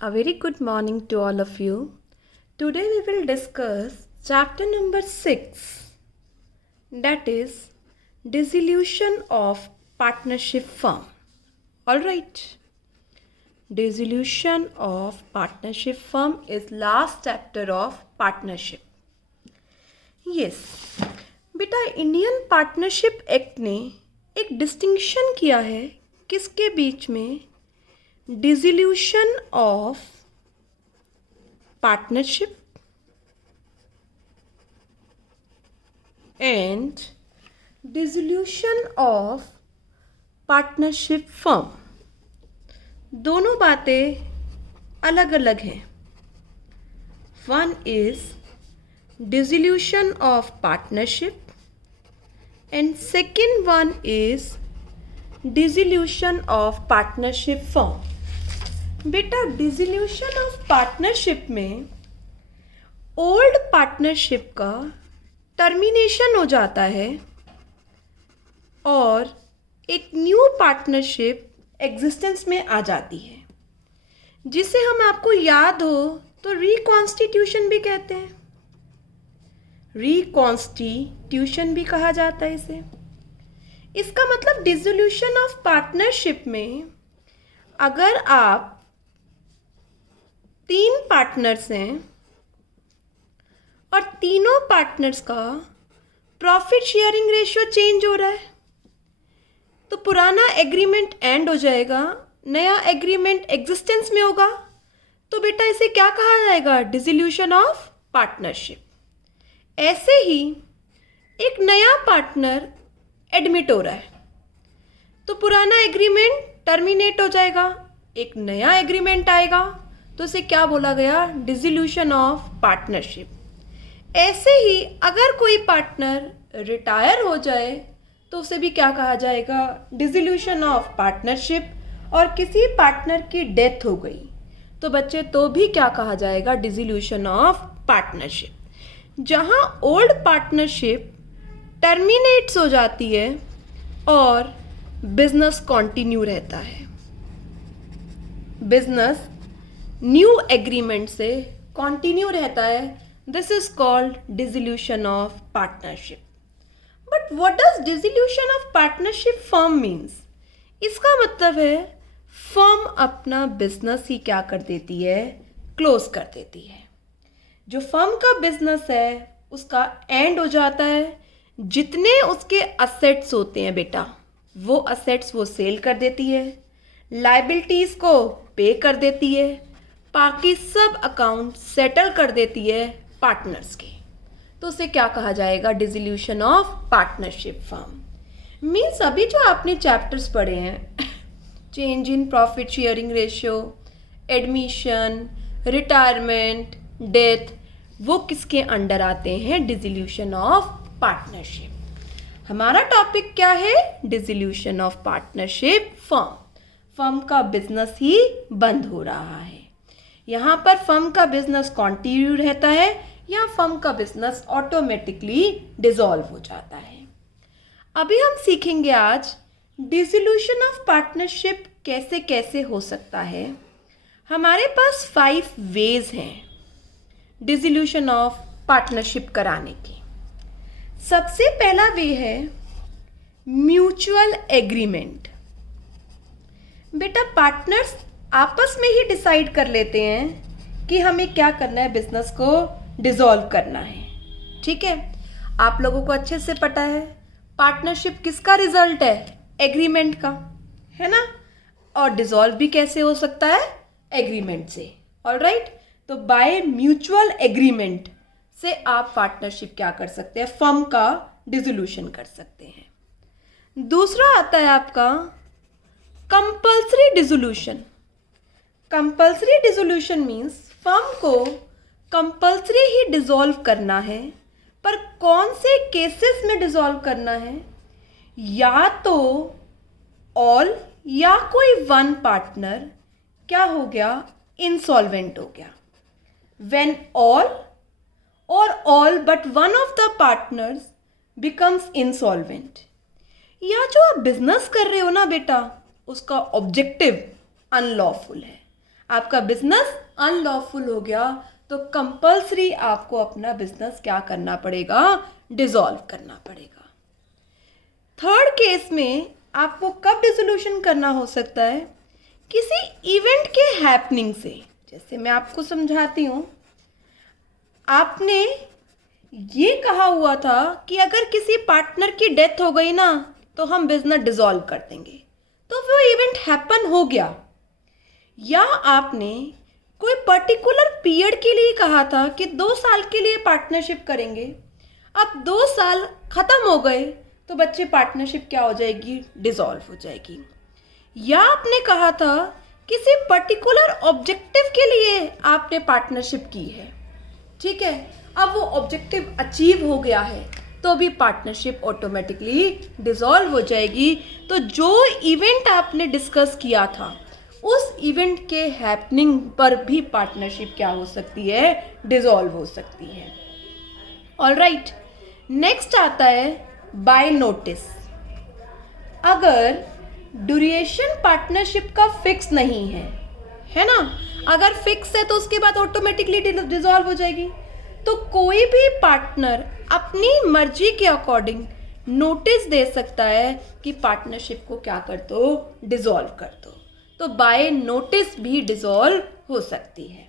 A very good morning to all of you. Today we will discuss chapter number 6, that is dissolution of partnership firm. Alright, dissolution of partnership firm is last chapter of partnership. Yes, बेटा Indian partnership act ने एक distinction किया है किसके बीच में, dissolution of partnership and dissolution of partnership firm. दोनों बातें अलग अलग हैं. One is dissolution of partnership and second one is dissolution of partnership firm. बेटा डिसोल्यूशन ऑफ पार्टनरशिप में ओल्ड पार्टनरशिप का टर्मिनेशन हो जाता है और एक न्यू पार्टनरशिप एग्जिस्टेंस में आ जाती है, जिसे हम आपको याद हो तो रिकॉन्स्टिट्यूशन भी कहते हैं. रिकॉन्स्टिट्यूशन भी कहा जाता है इसे. इसका मतलब डिसोल्यूशन ऑफ पार्टनरशिप में अगर आप 3 पार्टनर्स हैं और तीनों पार्टनर्स का प्रॉफिट शेयरिंग रेशियो चेंज हो रहा है, तो पुराना एग्रीमेंट एंड हो जाएगा, नया एग्रीमेंट एग्जिस्टेंस में होगा, तो बेटा इसे क्या कहा जाएगा, डिसोल्यूशन ऑफ पार्टनरशिप. ऐसे ही एक नया पार्टनर एडमिट हो रहा है, तो पुराना एग्रीमेंट टर्मिनेट हो जाएगा, एक नया एग्रीमेंट आएगा, तो इसे क्या बोला गया, डिसोल्यूशन ऑफ पार्टनरशिप. ऐसे ही अगर कोई पार्टनर रिटायर हो जाए तो उसे भी क्या कहा जाएगा, डिसोल्यूशन ऑफ पार्टनरशिप. और किसी पार्टनर की डेथ हो गई तो बच्चे तो भी क्या कहा जाएगा, डिसोल्यूशन ऑफ पार्टनरशिप. जहां ओल्ड पार्टनरशिप टर्मिनेट्स हो जाती है और बिजनेस कंटिन्यू रहता है, बिजनेस न्यू एग्रीमेंट से कंटिन्यू रहता है, this is called dissolution of partnership. But what does dissolution of partnership firm means. इसका मतलब है फर्म अपना बिजनेस ही क्या कर देती है, क्लोज कर देती है. जो फर्म का बिजनेस है उसका एंड हो जाता है. जितने उसके असेट्स होते हैं बेटा, वो असेट्स वो सेल कर देती है, लायबिलिटीज़ को पे कर देती है, बाकी सब अकाउंट सेटल कर देती है पार्टनर्स के. तो उसे क्या कहा जाएगा, dissolution of partnership firm. Means अभी जो आपने चैप्टर्स पढ़े हैं, change in profit sharing ratio, admission, retirement, death, वो किसके अंडर आते हैं, डिसोल्यूशन ऑफ पार्टनरशिप. हमारा टॉपिक क्या है, dissolution of partnership firm. Firm का बिजनेस ही बंद हो रहा है. यहाँ पर फर्म का बिजनेस कंटिन्यू रहता है या फर्म का बिजनेस ऑटोमेटिकली डिसॉल्व हो जाता है. अभी हम सीखेंगे आज डिसोल्यूशन ऑफ पार्टनरशिप कैसे कैसे हो सकता है. हमारे पास 5 वेज हैं डिसोल्यूशन ऑफ पार्टनरशिप कराने के. सबसे पहला वे है म्यूचुअल एग्रीमेंट. बेटा पार्टनर्स आपस में ही डिसाइड कर लेते हैं कि हमें क्या करना है, बिजनेस को डिसॉल्व करना है. ठीक है, आप लोगों को अच्छे से पता है पार्टनरशिप किसका रिजल्ट है, एग्रीमेंट का, है ना. और डिसॉल्व भी कैसे हो सकता है, एग्रीमेंट से. ऑलराइट, तो बाय म्यूचुअल एग्रीमेंट से आप पार्टनरशिप क्या कर सकते हैं, फर्म का डिसोल्यूशन कर सकते हैं. दूसरा आता है आपका compulsory dissolution. Compulsory dissolution means firm को कंपल्सरी ही डिसॉल्व करना है, पर कौन से केसेस में डिसॉल्व करना है, या तो ऑल या कोई वन पार्टनर क्या हो गया, इंसॉल्वेंट हो गया. When all or all but one of the partners becomes insolvent. या जो आप बिजनेस कर रहे हो ना बेटा, उसका ऑब्जेक्टिव अनलॉफुल है, आपका बिजनेस अनलॉफुल हो गया तो कंपल्सरी आपको अपना बिजनेस क्या करना पड़ेगा, डिसॉल्व करना पड़ेगा। थर्ड केस में आपको कब डिसोल्यूशन करना हो सकता है, किसी इवेंट के हैपनिंग से। जैसे मैं आपको समझाती हूँ, आपने ये कहा हुआ था कि अगर किसी पार्टनर की डेथ हो गई ना तो हम बिजनेस डिसॉल्व कर देंगे, तो वो इवेंट हैपन हो गया। या आपने कोई पर्टिकुलर पीरियड के लिए कहा था कि 2 साल के लिए पार्टनरशिप करेंगे, अब 2 साल खत्म हो गए तो बच्चे पार्टनरशिप क्या हो जाएगी, डिसॉल्व हो जाएगी। या आपने कहा था किसी पर्टिकुलर ऑब्जेक्टिव के लिए आपने पार्टनरशिप की है, ठीक है, अब वो ऑब्जेक्टिव अचीव हो गया है तो भी पार्टनरशिप ऑटोमेटिकली डिसॉल्व हो जाएगी। तो जो इवेंट आपने डिस्कस किया था उस इवेंट के हैपनिंग पर भी पार्टनरशिप क्या हो सकती है, डिसॉल्व हो सकती है। ऑलराइट, नेक्स्ट आता है बाय नोटिस। अगर ड्यूरेशन पार्टनरशिप का फिक्स नहीं है ना, अगर फिक्स है तो उसके बाद ऑटोमेटिकली डिसॉल्व हो जाएगी। तो कोई भी पार्टनर अपनी मर्जी के अकॉर्डिंग नोटिस दे सकता है कि पार्टनरशिप को क्या कर दो, डिसॉल्व कर दो। तो बाय नोटिस भी डिसॉल्व हो सकती है।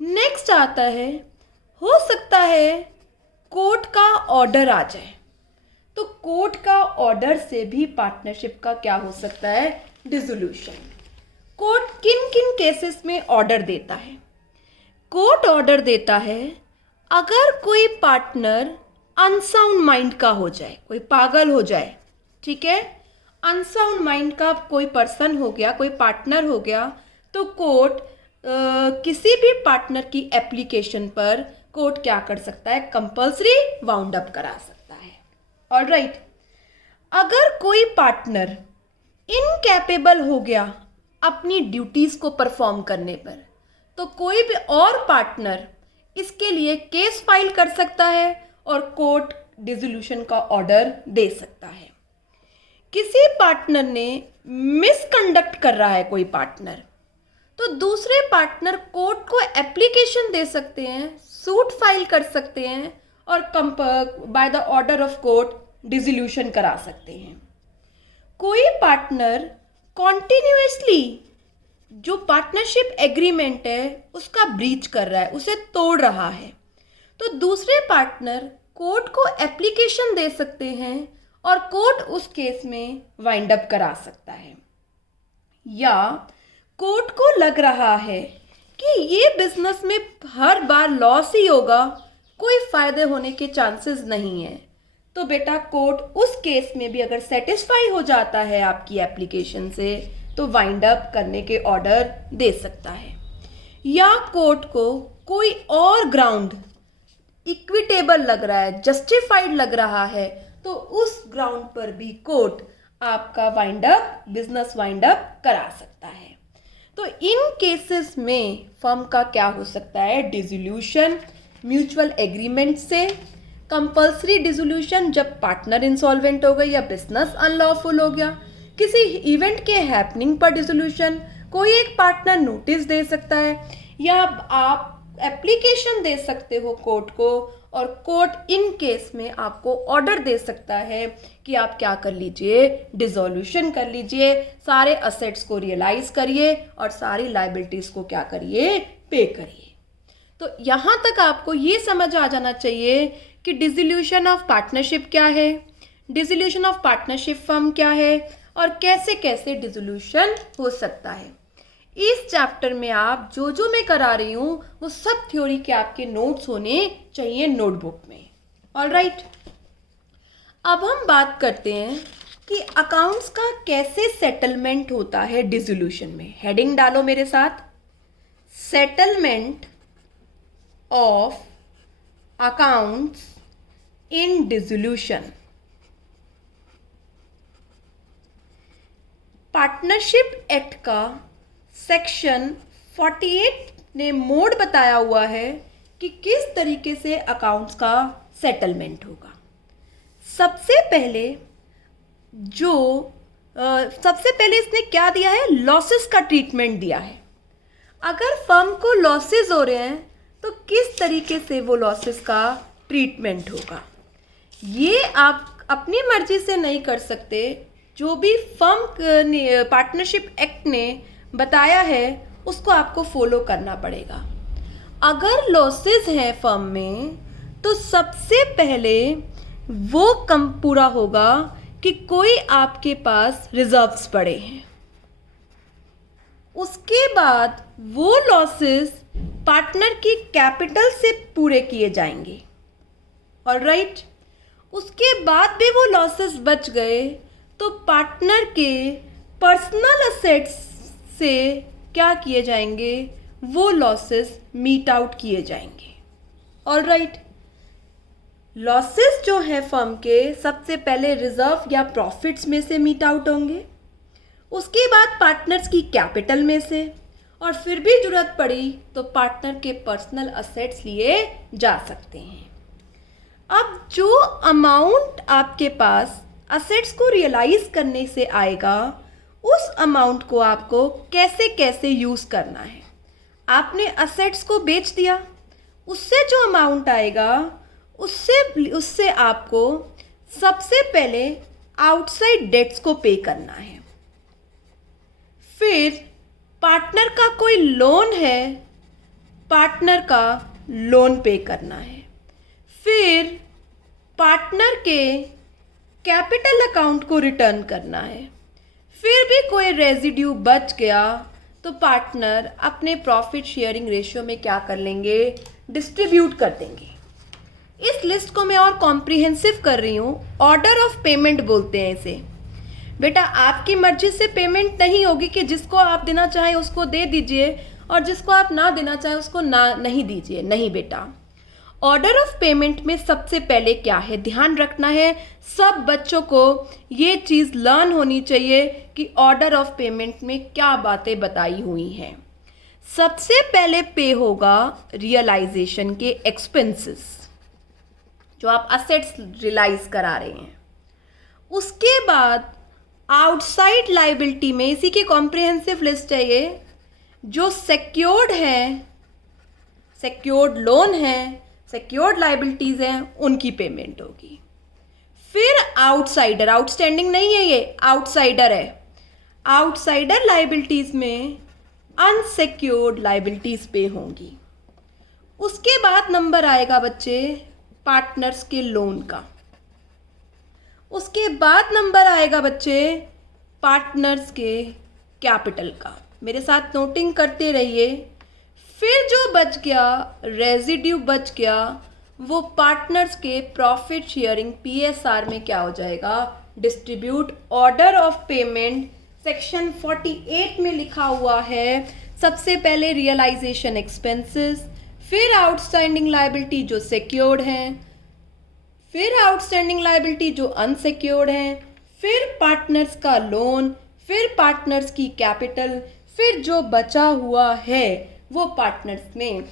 नेक्स्ट आता है, हो सकता है कोर्ट का ऑर्डर आ जाए, तो कोर्ट का ऑर्डर से भी पार्टनरशिप का क्या हो सकता है, डिसोल्यूशन। कोर्ट किन किन केसेस में ऑर्डर देता है, कोर्ट ऑर्डर देता है अगर कोई पार्टनर अनसाउंड माइंड का हो जाए, कोई पागल हो जाए, ठीक है, अनसाउंड माइंड का कोई पर्सन हो गया, कोई पार्टनर हो गया, तो कोर्ट किसी भी पार्टनर की एप्लीकेशन पर कोर्ट क्या कर सकता है, कंपल्सरी वाउंड अप करा सकता है। ऑलराइट, अगर कोई पार्टनर इनकैपेबल हो गया अपनी ड्यूटीज को परफॉर्म करने पर, तो कोई भी और पार्टनर इसके लिए केस फाइल कर सकता है और कोर्ट डिसोल्यूशन का ऑर्डर दे सकता है। किसी पार्टनर ने मिसकंडक्ट कर रहा है कोई पार्टनर, तो दूसरे पार्टनर कोर्ट को एप्लीकेशन दे सकते हैं, सूट फाइल कर सकते हैं और by the order of court dissolution करा सकते हैं। कोई पार्टनर कॉन्टिन्यूसली जो पार्टनरशिप एग्रीमेंट है उसका ब्रीच कर रहा है, उसे तोड़ रहा है, तो दूसरे पार्टनर कोर्ट को एप्लीकेशन दे सकते हैं और कोर्ट उस केस में वाइंड अप करा सकता है। या कोर्ट को लग रहा है कि ये बिजनेस में हर बार लॉस ही होगा, कोई फायदे होने के चांसेस नहीं है, तो बेटा कोर्ट उस केस में भी अगर सेटिस्फाई हो जाता है आपकी एप्लीकेशन से तो वाइंड अप करने के ऑर्डर दे सकता है। या कोर्ट को कोई और ग्राउंड इक्विटेबल लग रहा है, जस्टिफाइड लग रहा है, तो उस ग्राउंड पर भी कोर्ट आपका wind up, business wind up करा सकता है। तो इन केसेस में फर्म का क्या हो सकता है, डिसोल्यूशन म्यूचुअल एग्रीमेंट से, कंपल्सरी डिसोल्यूशन जब पार्टनर इंसॉल्वेंट हो गई या बिजनेस अनलॉफुल हो गया, किसी इवेंट के हैपनिंग पर डिसोल्यूशन, कोई एक पार्टनर नोटिस दे सकता है, या आप एप्लीकेशन दे सकते हो कोर्ट को और कोर्ट इन केस में आपको ऑर्डर दे सकता है कि आप क्या कर लीजिए, डिसोल्यूशन कर लीजिए, सारे असेट्स को रियलाइज करिए और सारी लाइबिलिटीज को क्या करिए, पे करिए। तो यहाँ तक आपको ये समझ आ जाना चाहिए कि डिसोल्यूशन ऑफ पार्टनरशिप क्या है, डिसोल्यूशन ऑफ पार्टनरशिप फर्म क्या है और कैसे कैसे डिसोल्यूशन हो सकता है। इस चैप्टर में आप जो मैं करा रही हूँ वो सब थ्योरी के आपके नोट्स होने चाहिए नोटबुक में। ऑलराइट, अब हम बात करते हैं कि अकाउंट्स का कैसे सेटलमेंट होता है डिसोल्यूशन में। हेडिंग डालो मेरे साथ, settlement of accounts in dissolution. Partnership act का सेक्शन 48 ने मोड बताया हुआ है कि किस तरीके से अकाउंट्स का सेटलमेंट होगा। सबसे पहले इसने क्या दिया है, लॉसेस का ट्रीटमेंट दिया है। अगर फर्म को लॉसेस हो रहे हैं तो किस तरीके से वो लॉसेस का ट्रीटमेंट होगा, ये आप अपनी मर्जी से नहीं कर सकते। जो भी फर्म पार्टनरशिप एक्ट ने बताया है उसको आपको फॉलो करना पड़ेगा। अगर लॉसेस हैं फर्म में तो सबसे पहले वो कम पूरा होगा कि कोई आपके पास रिजर्व्स पड़े हैं। उसके बाद वो लॉसेस पार्टनर की कैपिटल से पूरे किए जाएंगे। ऑलराइट, उसके बाद भी वो लॉसेस बच गए तो पार्टनर के पर्सनल असेट्स से क्या किए जाएंगे, वो लॉसेस मीट आउट किए जाएंगे। ऑलराइट, लॉसेस जो है फर्म के सबसे पहले रिजर्व या प्रॉफिट्स में से मीट आउट होंगे, उसके बाद पार्टनर्स की कैपिटल में से, और फिर भी जरूरत पड़ी तो पार्टनर के पर्सनल असेट्स लिए जा सकते हैं। अब जो अमाउंट आपके पास असेट्स को रियलाइज करने से आएगा, उस अमाउंट को आपको कैसे कैसे यूज़ करना है। आपने असेट्स को बेच दिया, उससे जो अमाउंट आएगा उससे आपको सबसे पहले आउटसाइड डेट्स को पे करना है। फिर पार्टनर का कोई लोन है, पार्टनर का लोन पे करना है। फिर पार्टनर के कैपिटल अकाउंट को रिटर्न करना है। फिर भी कोई रेजिड्यू बच गया तो पार्टनर अपने प्रॉफिट शेयरिंग रेशियो में क्या कर लेंगे, डिस्ट्रीब्यूट कर देंगे। इस लिस्ट को मैं और कॉम्प्रिहेंसिव कर रही हूँ, ऑर्डर ऑफ पेमेंट बोलते हैं इसे। बेटा आपकी मर्जी से पेमेंट नहीं होगी कि जिसको आप देना चाहें उसको दे दीजिए और जिसको आप ना देना चाहें उसको नहीं दीजिए। नहीं बेटा, ऑर्डर ऑफ पेमेंट में सबसे पहले क्या है, ध्यान रखना है। सब बच्चों को ये चीज़ लर्न होनी चाहिए कि ऑर्डर ऑफ पेमेंट में क्या बातें बताई हुई हैं। सबसे पहले पे होगा रियलाइजेशन के एक्सपेंसेस, जो आप असेट्स रियलाइज करा रहे हैं। उसके बाद आउटसाइड लाइबिलिटी में, इसी की कॉम्प्रिहेंसिव लिस्ट है ये, जो सेक्योर्ड हैं, सेक्योर्ड लोन है, सेक्योर्ड लाइबिलिटीज हैं, उनकी पेमेंट होगी। फिर आउटसाइडर, आउटस्टैंडिंग नहीं है ये, आउटसाइडर है। आउटसाइडर लाइबिलिटीज में अनसेक्योर्ड लाइबिलिटीज पे होंगी। उसके बाद नंबर आएगा बच्चे पार्टनर्स के लोन का। उसके बाद नंबर आएगा बच्चे पार्टनर्स के कैपिटल का। मेरे साथ नोटिंग करते रहिए। फिर जो बच गया, रेजिड्यू बच गया, वो पार्टनर्स के प्रॉफिट शेयरिंग पीएसआर में क्या हो जाएगा, distribute. Order of payment section 48 में लिखा हुआ है, सबसे पहले रियलाइजेशन एक्सपेंसेस, फिर आउटस्टैंडिंग लायबिलिटी जो सिक्योर्ड हैं, फिर आउटस्टैंडिंग लायबिलिटी जो अनसिक्योर्ड हैं, फिर पार्टनर्स का लोन, फिर पार्टनर्स की कैपिटल, फिर जो बचा हुआ है वो पार्टनर्स में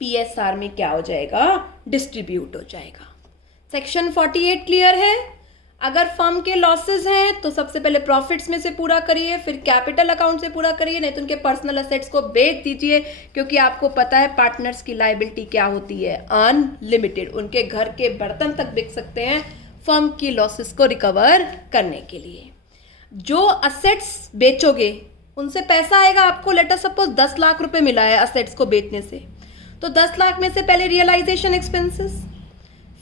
पीएसआर में क्या हो जाएगा, डिस्ट्रीब्यूट हो जाएगा। सेक्शन 48 क्लियर है। अगर फर्म के लॉसेस हैं तो सबसे पहले प्रॉफिट्स में से पूरा करिए, फिर कैपिटल अकाउंट से पूरा करिए, नहीं तो उनके पर्सनल असेट्स को बेच दीजिए, क्योंकि आपको पता है पार्टनर्स की लायबिलिटी क्या होती है, अनलिमिटेड। उनके घर के बर्तन तक बिक सकते हैं फर्म की लॉसेस को रिकवर करने के लिए। जो असेट्स बेचोगे उनसे पैसा आएगा आपको। लेटर सपोज 10 लाख रुपए मिला है असेट्स को बेचने से, तो 10 लाख में से पहले रियलाइजेशन एक्सपेंसेस,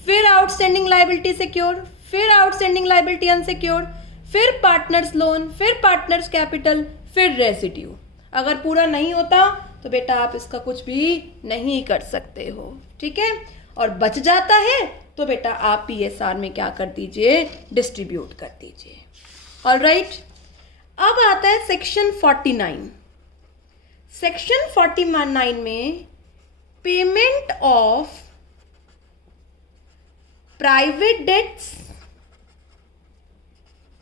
फिर आउटस्टैंडिंग लायबिलिटी सिक्योर, फिर आउटस्टैंडिंग लायबिलिटी अनसिक्योर्ड, फिर पार्टनर्स लोन, फिर पार्टनर्स कैपिटल, फिर रेसिड्यू। अगर पूरा नहीं होता तो बेटा आप इसका कुछ भी नहीं कर सकते हो, ठीक है। और बच जाता है तो बेटा आप पीएसआर में क्या कर दीजिए, डिस्ट्रीब्यूट कर दीजिए। ऑलराइट, अब आता है सेक्शन 49। सेक्शन 49 में payment of private debts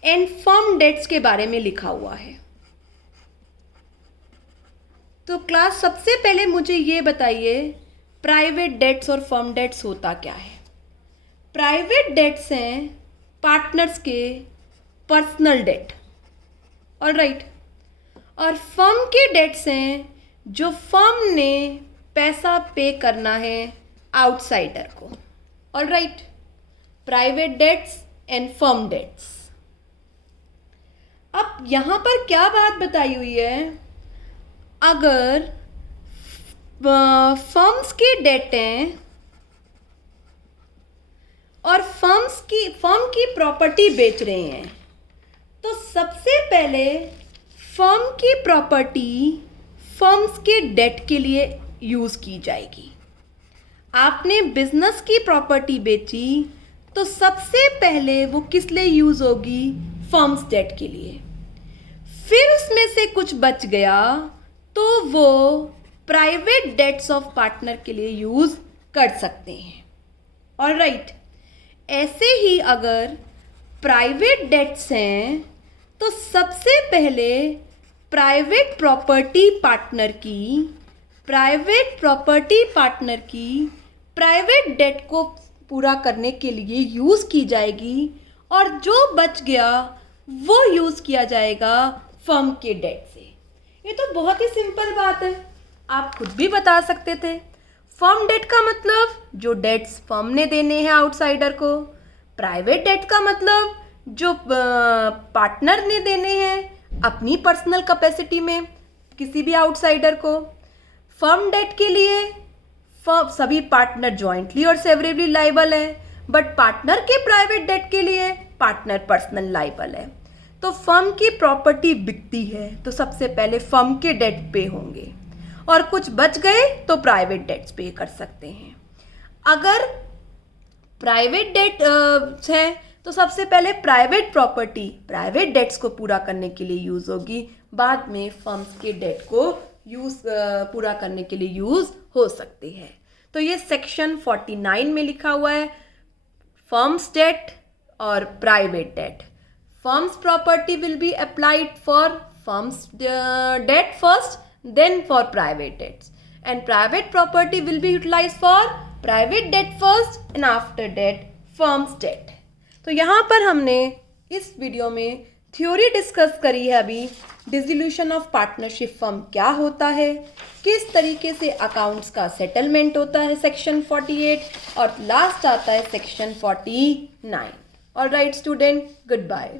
and firm debts के बारे में लिखा हुआ है। तो क्लास सबसे पहले मुझे ये बताइए प्राइवेट डेट्स और फर्म डेट्स होता क्या है। प्राइवेट डेट्स हैं पार्टनर्स के पर्सनल डेट, ऑलराइट, और फर्म के डेट्स हैं जो फर्म ने पैसा पे करना है आउटसाइडर को. Alright, private debts and firm debts. अब यहाँ पर क्या बात बताई हुई है, अगर फर्म्स की डेटें और फर्म की प्रॉपर्टी बेच रहे हैं, तो सबसे पहले फर्म की प्रॉपर्टी फर्म्स के डेट के लिए यूज़ की जाएगी. आपने बिजनेस की प्रॉपर्टी बेची तो सबसे पहले वो किस लिए यूज़ होगी, फर्म्स डेट के लिए. फिर उसमें से कुछ बच गया तो वो प्राइवेट डेट्स ऑफ पार्टनर के लिए यूज़ कर सकते हैं. ऑलराइट, ऐसे ही अगर प्राइवेट डेट्स हैं तो सबसे पहले प्राइवेट प्रॉपर्टी पार्टनर की प्राइवेट डेट को पूरा करने के लिए यूज़ की जाएगी, और जो बच गया वो यूज़ किया जाएगा फर्म के डेट से. ये तो बहुत ही सिंपल बात है, आप खुद भी बता सकते थे. फर्म डेट का मतलब जो डेट्स फर्म ने देने हैं आउटसाइडर को. प्राइवेट डेट का मतलब जो पार्टनर ने देने हैं अपनी पर्सनल कैपेसिटी में किसी भी आउटसाइडर को. फर्म डेट के लिए सभी पार्टनर जॉइंटली और सेवरेबली लाइबल है, बट पार्टनर के प्राइवेट डेट के लिए पार्टनर पर्सनल लाइबल है. तो फर्म की प्रॉपर्टी बिकती है तो सबसे पहले फर्म के डेट पे होंगे, और कुछ बच गए तो प्राइवेट डेट्स पे कर सकते हैं. अगर प्राइवेट डेट है तो सबसे पहले प्राइवेट डेट्स को पूरा करने के लिए यूज़ होगी, बाद में फर्म्स के डेट को पूरा करने के लिए यूज़ हो सकती है. तो ये सेक्शन 49 में लिखा हुआ है, फर्म्स डेट और private debt. Firms property will be applied for firms debt first, then for private debts, and private property will be utilized for private debt first and after that firm's debt. तो यहाँ पर हमने इस video में theory discuss करी है अभी, dissolution of partnership firm क्या होता है, किस तरीके से अकाउंट्स का सेटलमेंट होता है सेक्शन 48, और लास्ट आता है section 49. Alright student, good bye.